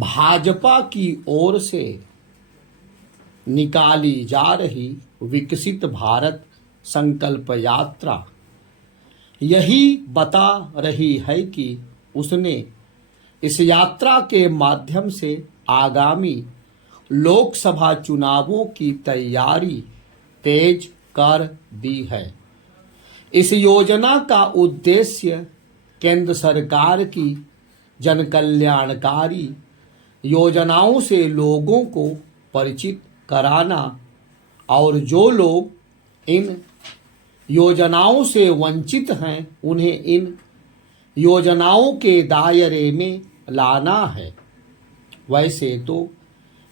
भाजपा की ओर से निकाली जा रही विकसित भारत संकल्प यात्रा यही बता रही है कि उसने इस यात्रा के माध्यम से आगामी लोकसभा चुनावों की तैयारी तेज कर दी है। इस योजना का उद्देश्य केंद्र सरकार की जनकल्याणकारी योजनाओं से लोगों को परिचित कराना और जो लोग इन योजनाओं से वंचित हैं उन्हें इन योजनाओं के दायरे में लाना है। वैसे तो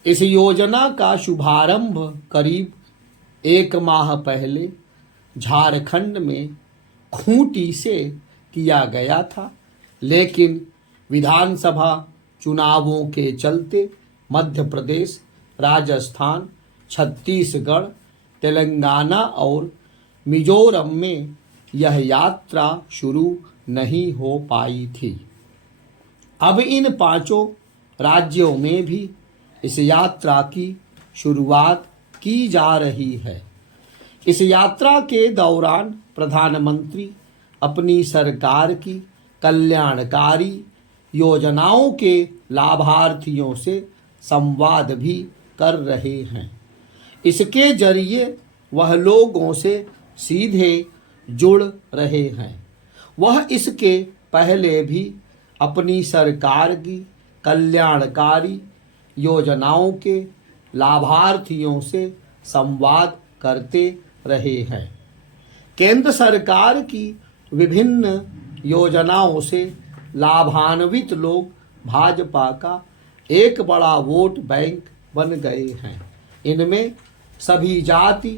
इस योजना का शुभारंभ करीब 1 माह पहले झारखंड में खूंटी से किया गया था, लेकिन विधानसभा चुनावों के चलते मध्य प्रदेश, राजस्थान, छत्तीसगढ़, तेलंगाना और मिजोरम में यह यात्रा शुरू नहीं हो पाई थी। अब इन 5 राज्यों में भी इस यात्रा की शुरुआत की जा रही है। इस यात्रा के दौरान प्रधानमंत्री अपनी सरकार की कल्याणकारी योजनाओं के लाभार्थियों से संवाद भी कर रहे हैं। इसके जरिए वह लोगों से सीधे जुड़ रहे हैं। वह इसके पहले भी अपनी सरकार की कल्याणकारी योजनाओं के लाभार्थियों से संवाद करते रहे हैं। केंद्र सरकार की विभिन्न योजनाओं से लाभान्वित लोग भाजपा का एक बड़ा वोट बैंक बन गए हैं। इनमें सभी जाति,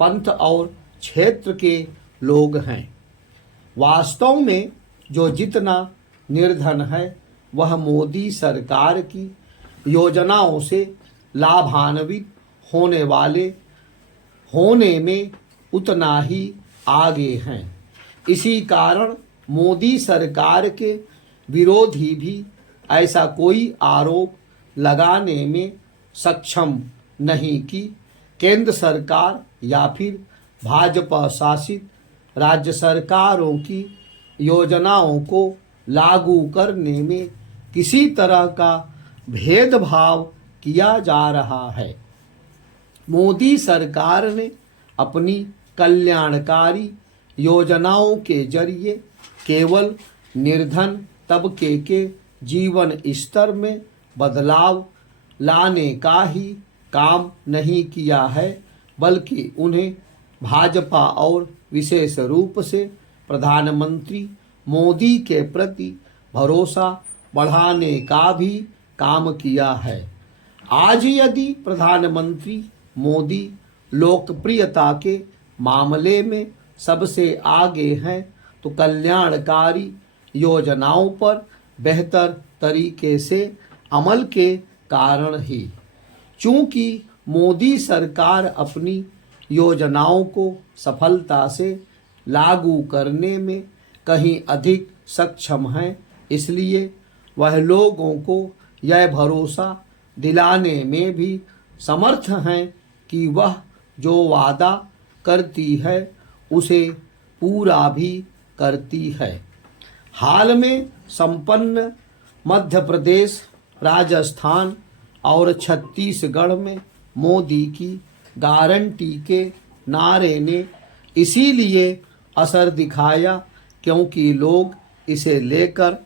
पंथ और क्षेत्र के लोग हैं। वास्तव में जो जितना निर्धन है वह मोदी सरकार की योजनाओं से लाभान्वित होने वाले होने में उतना ही आगे हैं। इसी कारण मोदी सरकार के विरोधी भी ऐसा कोई आरोप लगाने में सक्षम नहीं कि केंद्र सरकार या फिर भाजपा शासित राज्य सरकारों की योजनाओं को लागू करने में किसी तरह का भेदभाव किया जा रहा है। मोदी सरकार ने अपनी कल्याणकारी योजनाओं के जरिए केवल निर्धन तबके के जीवन स्तर में बदलाव लाने का ही काम नहीं किया है, बल्कि उन्हें भाजपा और विशेष रूप से प्रधानमंत्री मोदी के प्रति भरोसा बढ़ाने का भी काम किया है। आज यदि प्रधानमंत्री मोदी लोकप्रियता के मामले में सबसे आगे हैं तो कल्याणकारी योजनाओं पर बेहतर तरीके से अमल के कारण ही। चूंकि मोदी सरकार अपनी योजनाओं को सफलता से लागू करने में कहीं अधिक सक्षम है, इसलिए वह लोगों को यह भरोसा दिलाने में भी समर्थ हैं कि वह जो वादा करती है उसे पूरा भी करती है। हाल में संपन्न मध्य प्रदेश, राजस्थान और छत्तीसगढ़ में मोदी की गारंटी के नारे ने इसीलिए असर दिखाया क्योंकि लोग इसे लेकर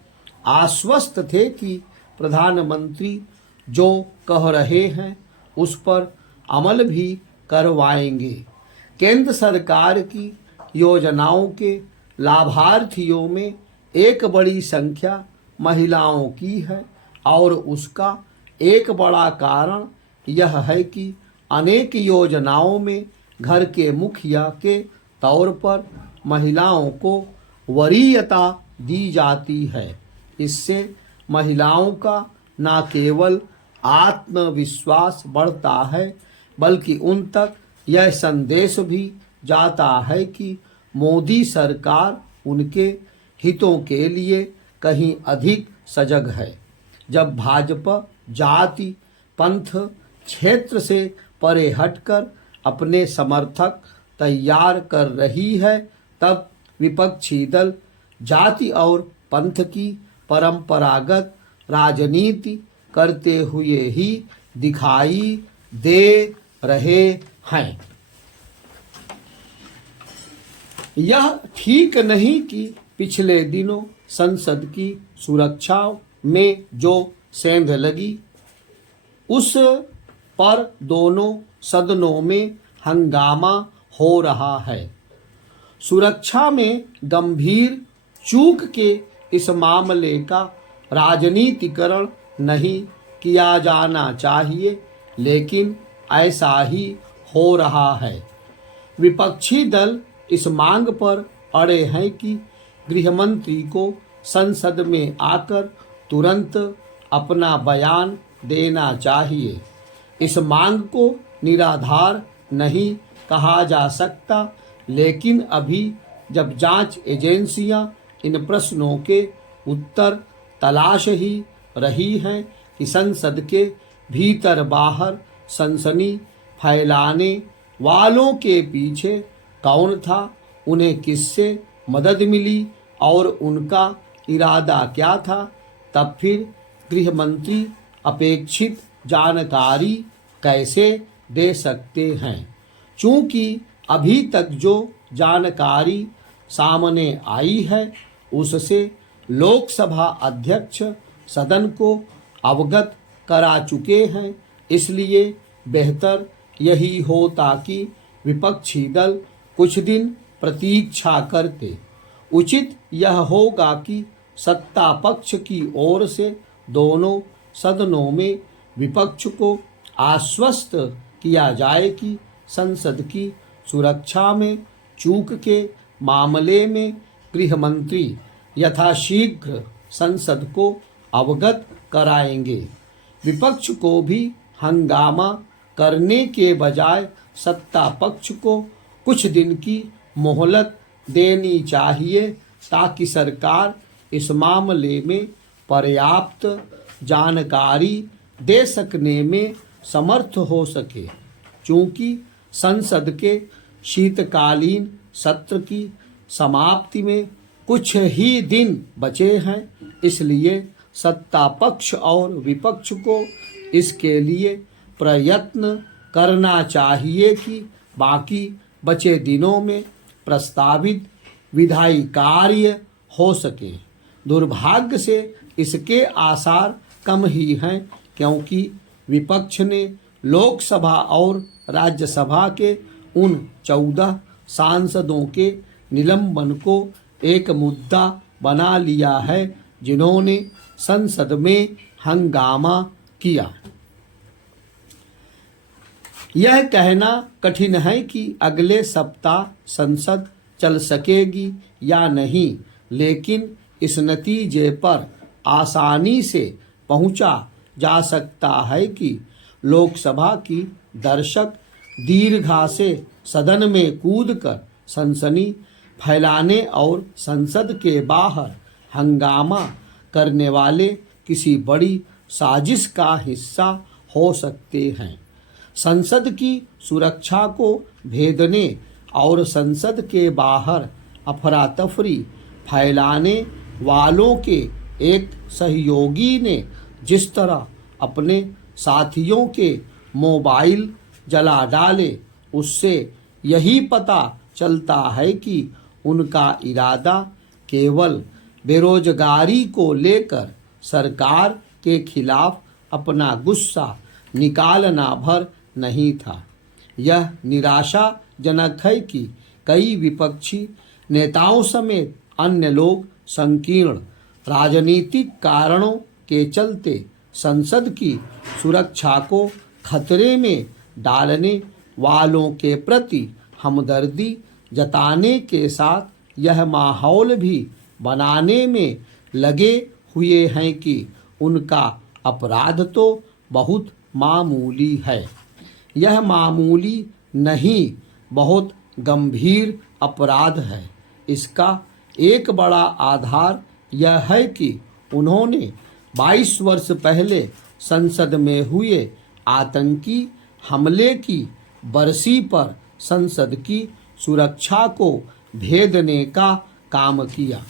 आश्वस्त थे कि प्रधानमंत्री जो कह रहे हैं उस पर अमल भी करवाएंगे। केंद्र सरकार की योजनाओं के लाभार्थियों में एक बड़ी संख्या महिलाओं की है और उसका एक बड़ा कारण यह है कि अनेक योजनाओं में घर के मुखिया के तौर पर महिलाओं को वरीयता दी जाती है। इससे महिलाओं का न केवल आत्मविश्वास बढ़ता है, बल्कि उन तक यह संदेश भी जाता है कि मोदी सरकार उनके हितों के लिए कहीं अधिक सजग है। जब भाजपा जाति पंथ क्षेत्र से परे हटकर अपने समर्थक तैयार कर रही है, तब विपक्षी दल जाति और पंथ की परंपरागत राजनीति करते हुए ही दिखाई दे रहे हैं। यह ठीक नहीं कि पिछले दिनों संसद की सुरक्षा में जो सेंध लगी, उस पर दोनों सदनों में हंगामा हो रहा है। सुरक्षा में गंभीर चूक के इस मामले का राजनीतिकरण नहीं किया जाना चाहिए, लेकिन ऐसा ही हो रहा है। विपक्षी दल इस मांग पर अड़े हैं कि गृहमंत्री को संसद में आकर तुरंत अपना बयान देना चाहिए। इस मांग को निराधार नहीं कहा जा सकता, लेकिन अभी जब जांच एजेंसियां इन प्रश्नों के उत्तर तलाश ही रही हैं कि संसद के भीतर बाहर सनसनी फैलाने वालों के पीछे कौन था, उन्हें किससे मदद मिली और उनका इरादा क्या था, तब फिर गृह मंत्री अपेक्षित जानकारी कैसे दे सकते हैं। चूंकि अभी तक जो जानकारी सामने आई है उससे लोकसभा अध्यक्ष सदन को अवगत करा चुके हैं, इसलिए बेहतर यही होता कि विपक्षी दल कुछ दिन प्रतीक्षा करते। उचित यह होगा कि सत्ता पक्ष की ओर से दोनों सदनों में विपक्ष को आश्वस्त किया जाए कि संसद की सुरक्षा में चूक के मामले में गृह मंत्री यथाशीघ्र संसद को अवगत कराएंगे। विपक्ष को भी हंगामा करने के बजाय सत्ता पक्ष को कुछ दिन की मोहलत देनी चाहिए, ताकि सरकार इस मामले में पर्याप्त जानकारी दे सकने में समर्थ हो सके। चूंकि संसद के शीतकालीन सत्र की समाप्ति में कुछ ही दिन बचे हैं, इसलिए सत्ता पक्ष और विपक्ष को इसके लिए प्रयत्न करना चाहिए कि बाकी बचे दिनों में प्रस्तावित विधायी कार्य हो सके। दुर्भाग्य से इसके आसार कम ही हैं, क्योंकि विपक्ष ने लोकसभा और राज्यसभा के उन 14 सांसदों के निलंबन को एक मुद्दा बना लिया है जिन्होंने संसद में हंगामा किया। यह कहना कठिन है कि अगले सप्ताह संसद चल सकेगी या नहीं, लेकिन इस नतीजे पर आसानी से पहुंचा जा सकता है कि लोकसभा की दर्शक दीर्घा से सदन में कूदकर सनसनी फैलाने और संसद के बाहर हंगामा करने वाले किसी बड़ी साजिश का हिस्सा हो सकते हैं। संसद की सुरक्षा को भेदने और संसद के बाहर अफरा तफरी फैलाने वालों के एक सहयोगी ने जिस तरह अपने साथियों के मोबाइल जला डाले, उससे यही पता चलता है कि उनका इरादा केवल बेरोजगारी को लेकर सरकार के खिलाफ अपना गुस्सा निकालना भर नहीं था। यह निराशाजनक है कि कई विपक्षी नेताओं समेत अन्य लोग संकीर्ण राजनीतिक कारणों के चलते संसद की सुरक्षा को खतरे में डालने वालों के प्रति हमदर्दी जताने के साथ यह माहौल भी बनाने में लगे हुए हैं कि उनका अपराध तो बहुत मामूली है। यह मामूली नहीं, बहुत गंभीर अपराध है। इसका एक बड़ा आधार यह है कि उन्होंने 22 वर्ष पहले संसद में हुए आतंकी हमले की बरसी पर संसद की सुरक्षा को भेदने का काम किया।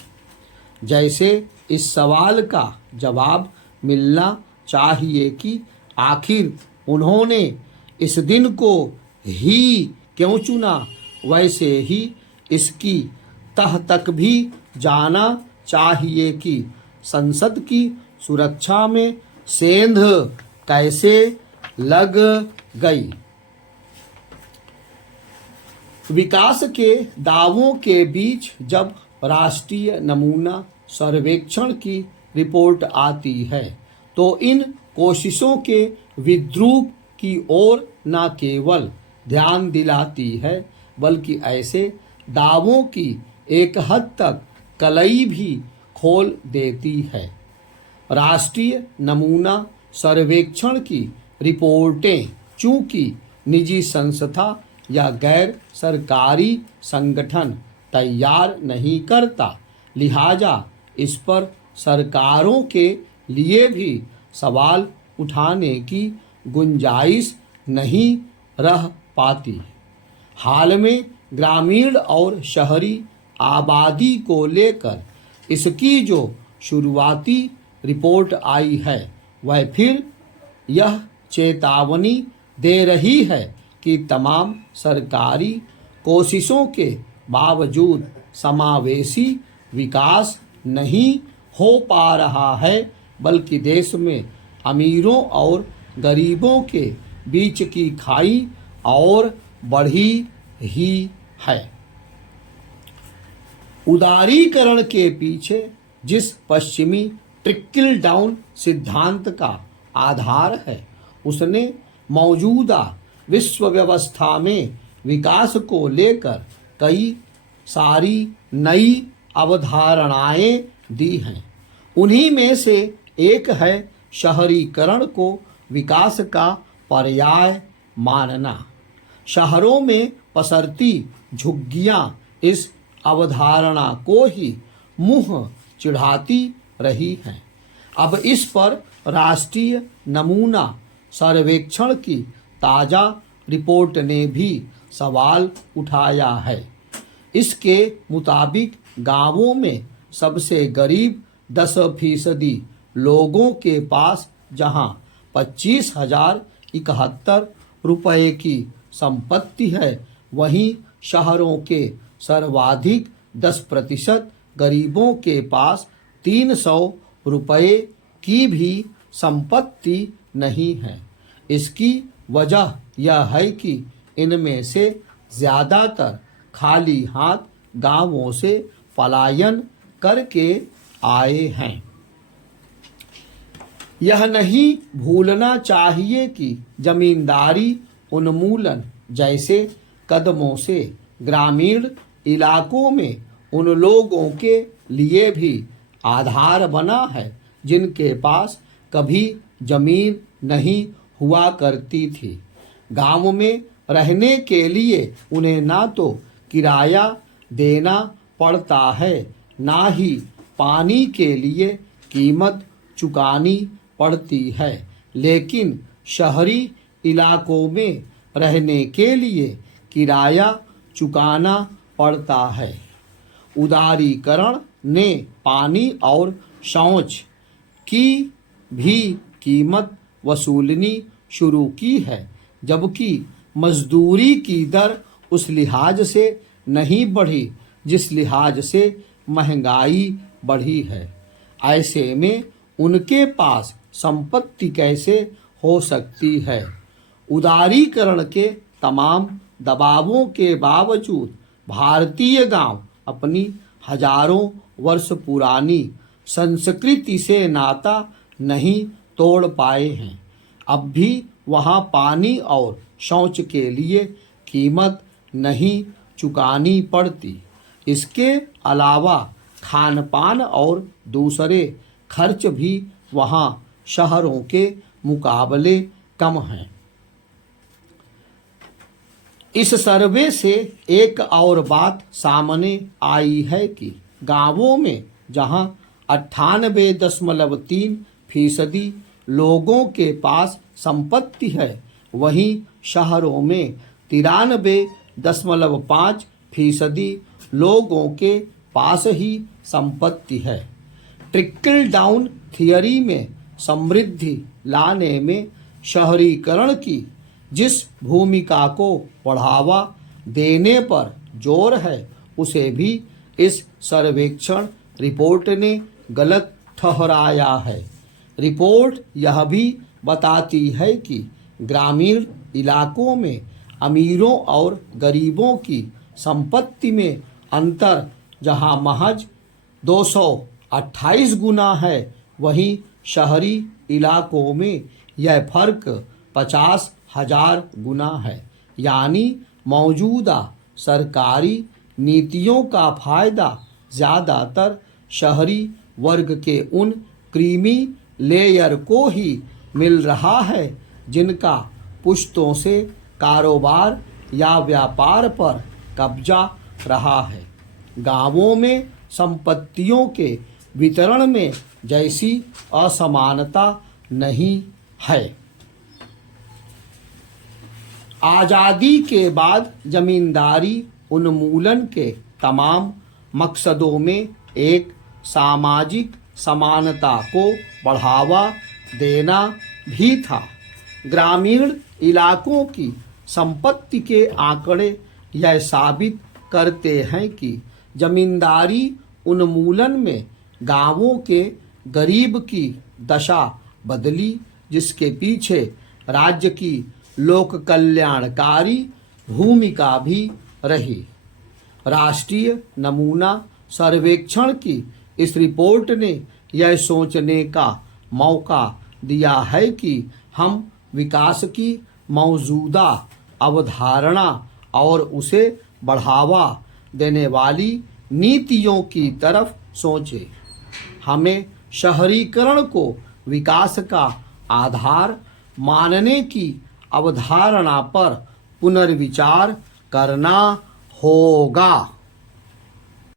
जैसे इस सवाल का जवाब मिलना चाहिए कि आखिर उन्होंने इस दिन को ही क्यों चुना, वैसे ही इसकी तह तक भी जाना चाहिए कि संसद की सुरक्षा में सेंध कैसे लग गई। विकास के दावों के बीच जब राष्ट्रीय नमूना सर्वेक्षण की रिपोर्ट आती है तो इन कोशिशों के विद्रूप की ओर न केवल ध्यान दिलाती है बल्कि ऐसे दावों की एक हद तक कलई भी खोल देती है। राष्ट्रीय नमूना सर्वेक्षण की रिपोर्टें चूंकि निजी संस्था या गैर सरकारी संगठन तैयार नहीं करता, लिहाजा इस पर सरकारों के लिए भी सवाल उठाने की गुंजाइश नहीं रह पाती। हाल में ग्रामीण और शहरी आबादी को लेकर इसकी जो शुरुआती रिपोर्ट आई है वह फिर यह चेतावनी दे रही है कि तमाम सरकारी कोशिशों के बावजूद समावेशी विकास नहीं हो पा रहा है, बल्कि देश में अमीरों और गरीबों के बीच की खाई और बढ़ी ही है। उदारीकरण के पीछे जिस पश्चिमी ट्रिकल डाउन सिद्धांत का आधार है उसने मौजूदा विश्व व्यवस्था में विकास को लेकर कई सारी नई अवधारणाएं दी हैं। उन्हीं में से एक है शहरीकरण को विकास का पर्याय मानना। शहरों में पसरती झुग्गियां इस अवधारणा को ही मुंह चिढ़ाती रही हैं। अब इस पर राष्ट्रीय नमूना सर्वेक्षण की ताज़ा रिपोर्ट ने भी सवाल उठाया है। इसके मुताबिक गांवों में सबसे गरीब 10% लोगों के पास जहां 25,071 रुपये की संपत्ति है, वहीं शहरों के सर्वाधिक 10% गरीबों के पास 300 रुपये की भी संपत्ति नहीं है। इसकी वजह यह है कि इनमें से ज़्यादातर खाली हाथ गांवों से पलायन करके आए हैं। यह नहीं भूलना चाहिए कि जमींदारी उन्मूलन जैसे कदमों से ग्रामीण इलाकों में उन लोगों के लिए भी आधार बना है जिनके पास कभी जमीन नहीं हुआ करती थी। गांव में रहने के लिए उन्हें ना तो किराया देना पड़ता है, ना ही पानी के लिए कीमत चुकानी पड़ती है, लेकिन शहरी इलाकों में रहने के लिए किराया चुकाना पड़ता है। उदारीकरण ने पानी और शौच की भी कीमत वसूलनी शुरू की है, जबकि मजदूरी की दर उस लिहाज से नहीं बढ़ी जिस लिहाज से महंगाई बढ़ी है। ऐसे में उनके पास संपत्ति कैसे हो सकती है। उदारीकरण के तमाम दबावों के बावजूद भारतीय गांव अपनी हजारों वर्ष पुरानी संस्कृति से नाता नहीं तोड़ पाए हैं। अब भी वहाँ पानी और शौच के लिए कीमत नहीं चुकानी पड़ती। इसके अलावा खान पान और दूसरे खर्च भी वहाँ शहरों के मुकाबले कम हैं। इस सर्वे से एक और बात सामने आई है कि गांवों में जहां 98.3% लोगों के पास संपत्ति है, वहीं शहरों में 93.5% लोगों के पास ही संपत्ति है। ट्रिकल डाउन थियरी में समृद्धि लाने में शहरीकरण की जिस भूमिका को बढ़ावा देने पर जोर है, उसे भी इस सर्वेक्षण रिपोर्ट ने गलत ठहराया है। रिपोर्ट यह भी बताती है कि ग्रामीण इलाकों में अमीरों और गरीबों की संपत्ति में अंतर जहां महज 228 गुना है, वहीं शहरी इलाकों में यह फर्क 50,000 गुना है। यानी मौजूदा सरकारी नीतियों का फायदा ज़्यादातर शहरी वर्ग के उन क्रीमी लेयर को ही मिल रहा है जिनका पुश्तों से कारोबार या व्यापार पर कब्जा रहा है। गांवों में संपत्तियों के वितरण में जैसी असमानता नहीं है। आज़ादी के बाद जमींदारी उन्मूलन के तमाम मकसदों में एक सामाजिक समानता को बढ़ावा देना भी था। ग्रामीण इलाकों की संपत्ति के आंकड़े यह साबित करते हैं कि जमींदारी उन्मूलन में गांवों के गरीब की दशा बदली, जिसके पीछे राज्य की लोक कल्याणकारी भूमिका भी रही। राष्ट्रीय नमूना सर्वेक्षण की इस रिपोर्ट ने यह सोचने का मौका दिया है कि हम विकास की मौजूदा अवधारणा और उसे बढ़ावा देने वाली नीतियों की तरफ सोचें। हमें शहरीकरण को विकास का आधार मानने की अवधारणा पर पुनर्विचार करना होगा।